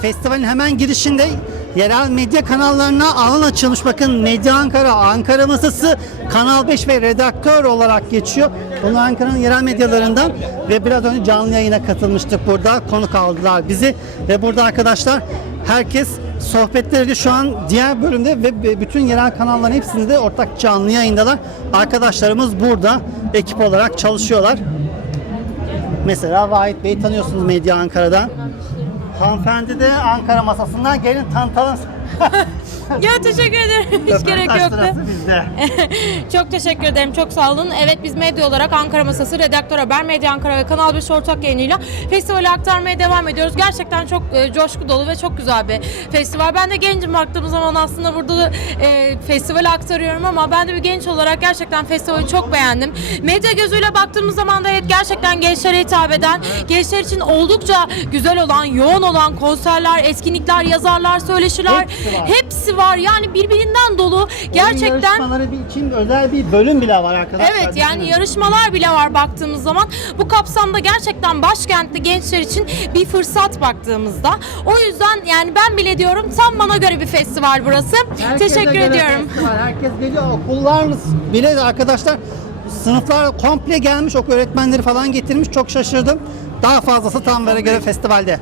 Festivalin hemen girişinde yerel medya kanallarına alan açılmış. Bakın Medya Ankara, Ankara Masası, Kanal 5 ve redaktör olarak geçiyor. Bunlar Ankara'nın yerel medyalarından ve biraz önce canlı yayına katılmıştık burada. Konuk aldılar bizi ve burada arkadaşlar herkes sohbetleri şu an diğer bölümde ve bütün yerel kanalların hepsinde ortak canlı yayındalar. Arkadaşlarımız burada ekip olarak çalışıyorlar. Mesela Vahit Bey tanıyorsunuz Medya Ankara'dan. Hanımefendi de Ankara masasından gelin tanıtalım. Ya teşekkür ederim. Hiç gerek yoktu. bizde. çok teşekkür ederim. Çok sağ olun. Evet biz medya olarak Ankara Masası, Redaktör Haber, Medya Ankara ve Kanal 5 ortak yayınıyla festivali aktarmaya devam ediyoruz. Gerçekten çok e, coşku dolu ve çok güzel bir festival. Ben de gencim baktığım zaman aslında burada da, e, festivali aktarıyorum ama ben de bir genç olarak gerçekten festivali çok beğendim. Medya gözüyle baktığımız zaman da evet gerçekten gençlere hitap eden, gençler için oldukça güzel olan, yoğun olan konserler, etkinlikler, yazarlar, söyleşiler Hepsi var. hepsi var. Yani birbirinden dolu. Gerçekten yarışmaları için özel bir bölüm bile var arkadaşlar. Evet yani Düşünün. yarışmalar bile var baktığımız zaman. Bu kapsamda gerçekten başkentte gençler için bir fırsat baktığımızda. O yüzden yani ben bile diyorum tam bana göre bir festival burası. Herkese Teşekkür göre ediyorum. festival, Herkes geliyor. Okullar bile arkadaşlar sınıflar komple gelmiş. Ok öğretmenleri falan getirmiş. Çok şaşırdım. Daha fazlası tam göre festivalde.